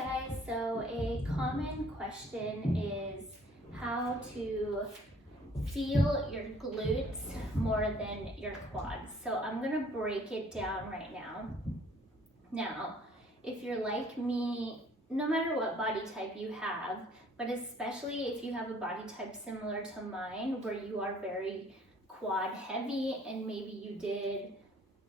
guys, so a common question is how to feel your glutes more than your quads. So I'm gonna break it down right now. Now, if you're like me, no matter what body type you have, but especially if you have a body type similar to mine where you are very quad heavy and maybe you did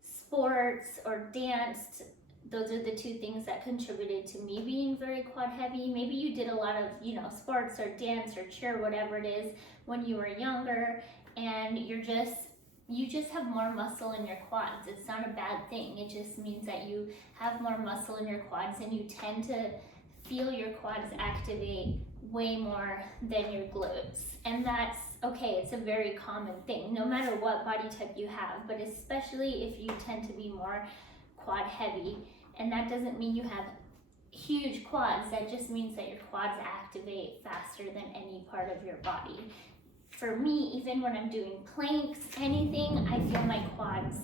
sports or danced, those are the two things that contributed to me being very quad heavy. Maybe you did a lot of, sports or dance or cheer, whatever it is, when you were younger, and you just have more muscle in your quads. It's not a bad thing. It just means that you have more muscle in your quads and you tend to feel your quads activate way more than your glutes. And that's okay. It's a very common thing, no matter what body type you have, but especially if you tend to be more quad heavy. And that doesn't mean you have huge quads. That just means that your quads activate faster than any part of your body. For me, even when I'm doing planks, anything, I feel my quads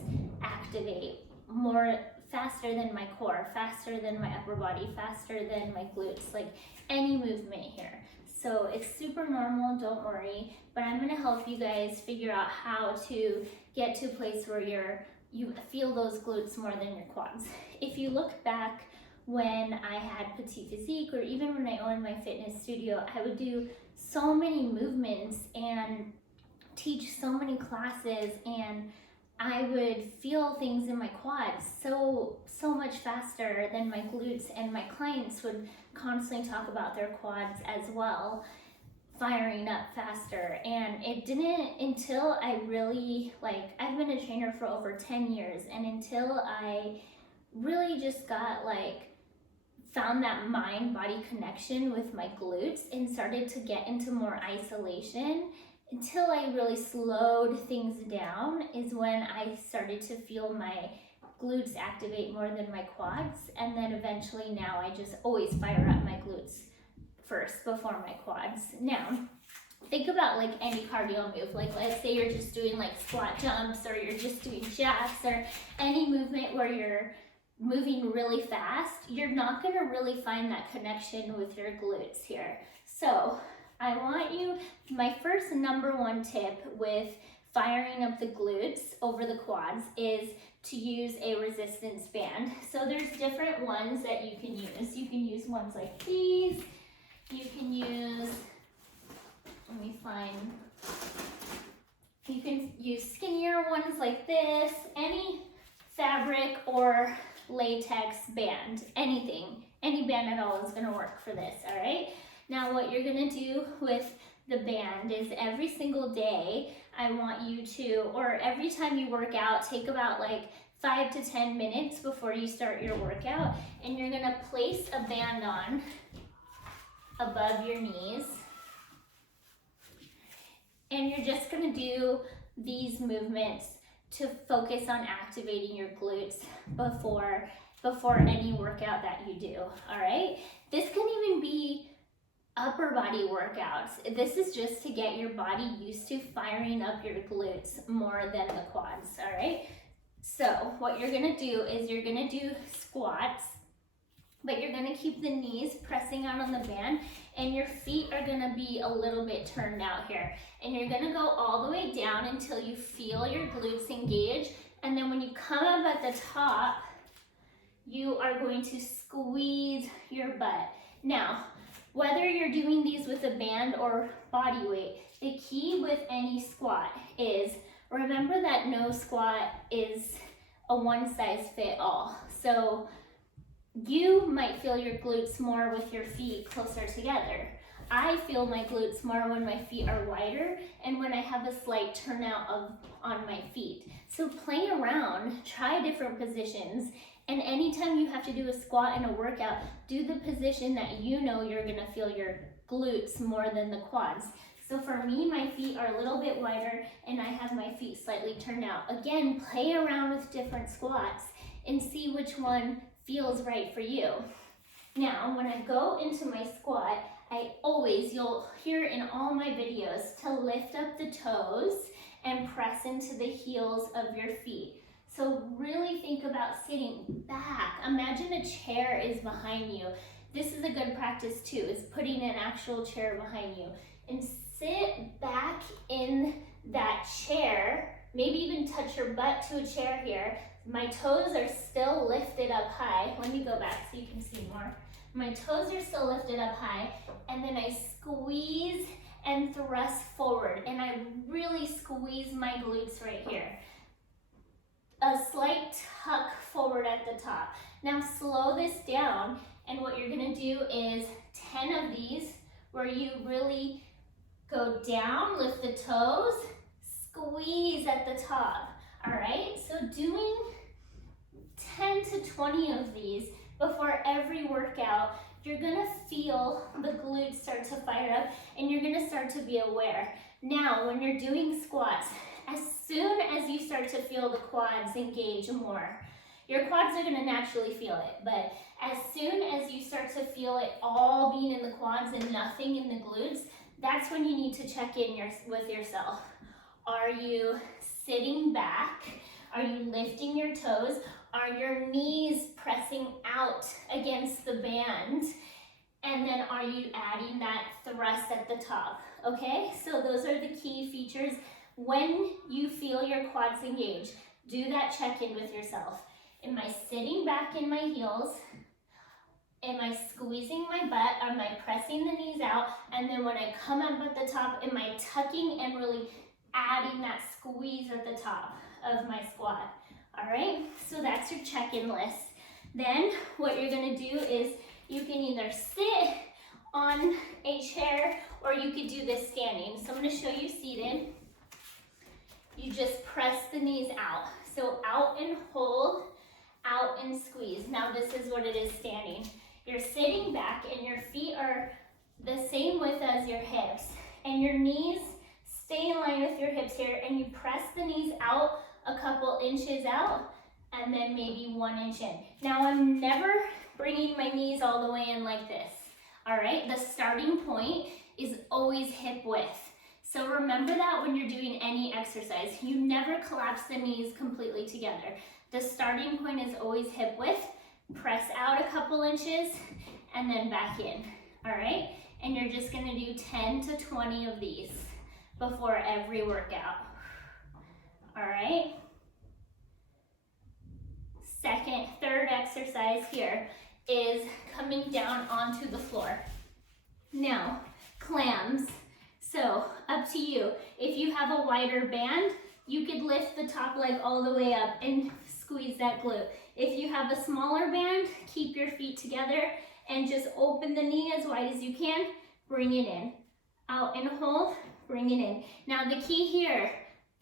activate more faster than my core, faster than my upper body, faster than my glutes, like any movement here. So it's super normal, don't worry, but I'm gonna help you guys figure out how to get to a place where you feel those glutes more than your quads. If you look back when I had petite physique, or even when I owned my fitness studio, I would do so many movements and teach so many classes, and I would feel things in my quads so much faster than my glutes, and my clients would constantly talk about their quads as well, firing up faster. And it didn't until I really, I've been a trainer for over 10 years, and until I really just got found that mind-body connection with my glutes and started to get into more isolation, until I really slowed things down is when I started to feel my glutes activate more than my quads. And then eventually now I just always fire up my glutes first before my quads. Now, think about any cardio move. Let's say you're just doing squat jumps, or you're just doing jacks, or any movement where you're moving really fast. You're not gonna really find that connection with your glutes here. So I want you, my first number one tip with firing up the glutes over the quads is to use a resistance band. So there's different ones that you can use. You can use ones like these. You can use, you can use skinnier ones like this, any fabric or latex band, anything, any band at all is gonna work for this, all right? Now what you're gonna do with the band is every single day, I want you to, or every time you work out, take about 5 to 10 minutes before you start your workout, and you're gonna place a band on above your knees. And you're just gonna do these movements to focus on activating your glutes before any workout that you do, all right? This can even be upper body workouts. This is just to get your body used to firing up your glutes more than the quads, all right? So what you're gonna do is you're gonna do squats, but you're gonna keep the knees pressing out on the band, and your feet are gonna be a little bit turned out here. And you're gonna go all the way down until you feel your glutes engage. And then when you come up at the top, you are going to squeeze your butt. Now, whether you're doing these with a band or body weight, the key with any squat is remember that no squat is a one-size-fits-all. So you might feel your glutes more with your feet closer together. I feel my glutes more when my feet are wider and when I have a slight turnout on my feet. So play around, try different positions, and anytime you have to do a squat in a workout, do the position that you know you're gonna feel your glutes more than the quads. So for me, my feet are a little bit wider and I have my feet slightly turned out. Again, play around with different squats and see which one feels right for you. Now, when I go into my squat, you'll hear in all my videos to lift up the toes and press into the heels of your feet. So really think about sitting back. Imagine a chair is behind you. this is a good practice too, is putting an actual chair behind you and sit back in that chair, maybe even touch your butt to a chair here. My toes are still lifted up high. Let me go back so you can see more. My toes are still lifted up high, and then I squeeze and thrust forward, and I really squeeze my glutes right here. A slight tuck forward at the top. Now slow this down, and what you're gonna do is 10 of these where you really go down, lift the toes, squeeze at the top. All right, so doing 10 to 20 of these before every workout, you're gonna feel the glutes start to fire up, and you're gonna start to be aware. Now, when you're doing squats, as soon as you start to feel the quads engage more, your quads are gonna naturally feel it, but as soon as you start to feel it all being in the quads and nothing in the glutes, that's when you need to check in with yourself. Are you sitting back? Are you lifting your toes? Are your knees pressing out against the band? And then are you adding that thrust at the top? Okay, so those are the key features. When you feel your quads engage, do that check-in with yourself. Am I sitting back in my heels? Am I squeezing my butt? Am I pressing the knees out? And then when I come up at the top, am I tucking and really adding that squeeze at the top of my squat? All right, so that's your check-in list. Then what you're gonna do is you can either sit on a chair or you could do this standing. So I'm gonna show you seated. You just press the knees out. So out and hold, out and squeeze. Now this is what it is standing. You're sitting back and your feet are the same width as your hips, and your knees stay in line with your hips here, and you press the knees out a couple inches out, and then maybe 1 inch in. Now I'm never bringing my knees all the way in like this. All right, the starting point is always hip width. So remember that when you're doing any exercise, you never collapse the knees completely together. The starting point is always hip width. Press out a couple inches and then back in, all right? And you're just gonna do 10 to 20 of these before every workout, all right? Third exercise here is coming down onto the floor. Now, clams. So up to you. If you have a wider band, you could lift the top leg all the way up and squeeze that glute. If you have a smaller band, keep your feet together and just open the knee as wide as you can. Bring it in. Out and hold, bring it in. Now the key here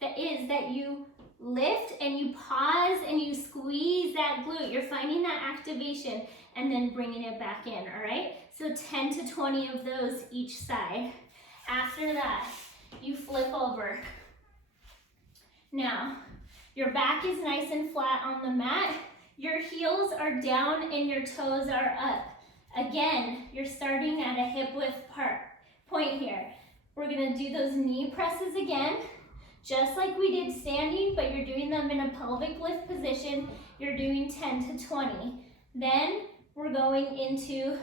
is that you lift and you pause and you squeeze that glute. You're finding that activation and then bringing it back in, all right? So 10 to 20 of those each side. After that, you flip over. Now, your back is nice and flat on the mat. Your heels are down and your toes are up. Again, you're starting at a hip width point here. We're gonna do those knee presses again, just like we did standing, but you're doing them in a pelvic lift position. You're doing 10 to 20. Then we're going into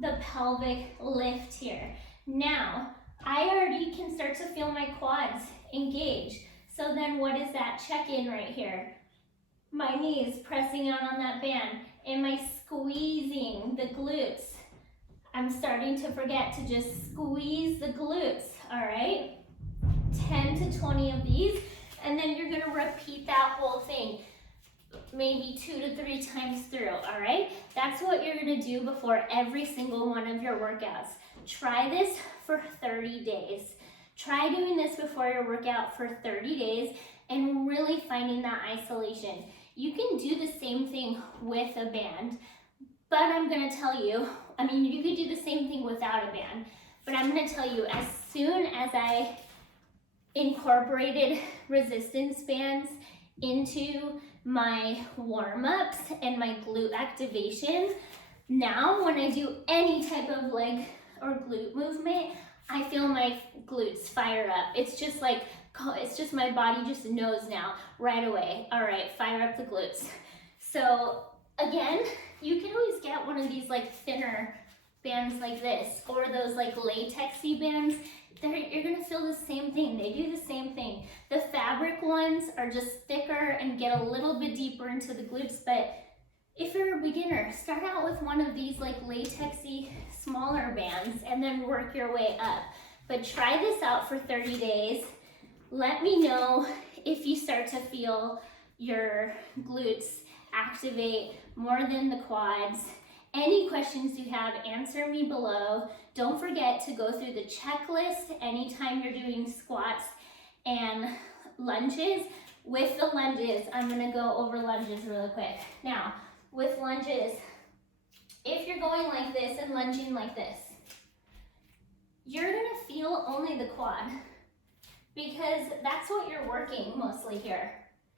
the pelvic lift here. Now, I already can start to feel my quads engage. So then what is that check-in right here? My knees pressing out on that band. Am I squeezing the glutes? I'm starting to forget to just squeeze the glutes, all right? 10 to 20 of these, and then you're gonna repeat that whole thing maybe 2 to 3 times through, all right? That's what you're gonna do before every single one of your workouts. Try this for 30 days. Try doing this before your workout for 30 days and really finding that isolation. You can do the same thing with a band, but I'm gonna tell you, you could do the same thing without a band, but I'm gonna tell you, as soon as I incorporated resistance bands into my warm-ups and my glute activation, now when I do any type of leg or glute movement, I feel my glutes fire up. It's just my body just knows now right away. All right, fire up the glutes. So again, you can always get one of these like thinner bands like this, or those like latexy bands. You're gonna feel the same thing. They do the same thing. The fabric ones are just thicker and get a little bit deeper into the glutes, but if you're a beginner, start out with one of these like latexy smaller bands and then work your way up. But try this out for 30 days. Let me know if you start to feel your glutes activate more than the quads. Any questions you have, answer me below. Don't forget to go through the checklist anytime you're doing squats and lunges. With the lunges, I'm gonna go over lunges really quick. Now, with lunges, if you're going like this and lunging like this, you're gonna feel only the quad because that's what you're working mostly here.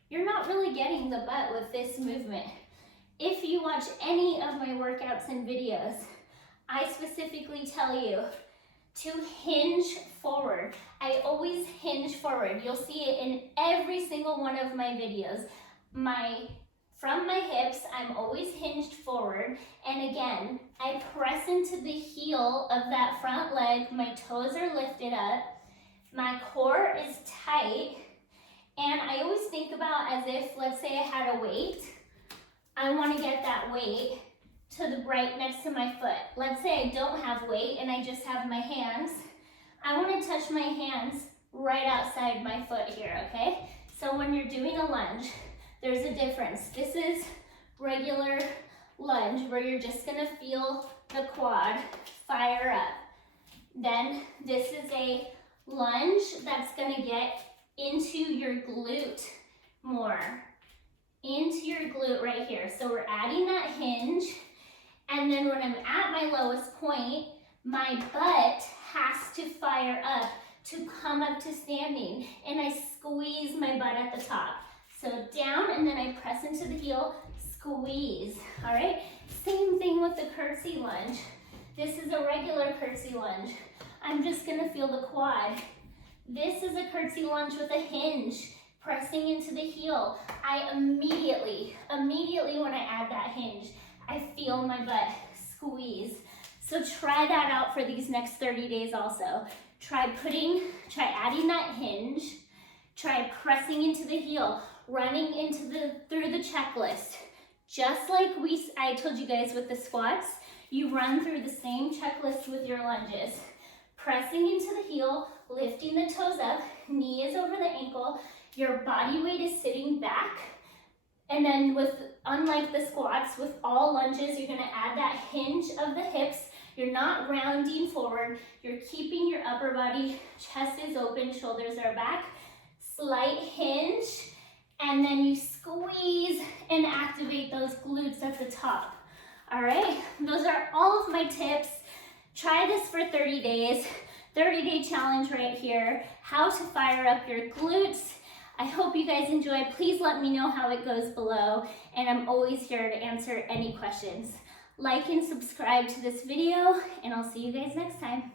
You're not really getting the butt with this movement. If you watch any of my workouts and videos, I specifically tell you to hinge forward. I always hinge forward. You'll see it in every single one of my videos. From my hips, I'm always hinged forward. And again, I press into the heel of that front leg. My toes are lifted up. My core is tight. And I always think about as if, let's say I had a weight. I want to get that weight to the right next to my foot. Let's say I don't have weight and I just have my hands. I want to touch my hands right outside my foot here, okay? So when you're doing a lunge, there's a difference. This is regular lunge where you're just gonna feel the quad fire up. Then this is a lunge that's gonna get into your glute more. Into your glute right here. So we're adding that hinge. And then when I'm at my lowest point, my butt has to fire up to come up to standing. And I squeeze my butt at the top. So down, and then I press into the heel, squeeze, all right? Same thing with the curtsy lunge. This is a regular curtsy lunge. I'm just gonna feel the quad. This is a curtsy lunge with a hinge, pressing into the heel. I immediately when I add that hinge, I feel my butt squeeze. So try that out for these next 30 days also. Try adding that hinge, try pressing into the heel, running through the checklist. Just like I told you guys with the squats, you run through the same checklist with your lunges. Pressing into the heel, lifting the toes up, knee is over the ankle, your body weight is sitting back. And then unlike the squats, with all lunges, you're gonna add that hinge of the hips. You're not rounding forward. You're keeping your upper body, chest is open, shoulders are back. Slight hinge, and then you squeeze and activate those glutes at the top. All right, those are all of my tips. Try this for 30 days. 30-day challenge right here. How to fire up your glutes. I hope you guys enjoy. Please let me know how it goes below, and I'm always here to answer any questions. Like and subscribe to this video, and I'll see you guys next time.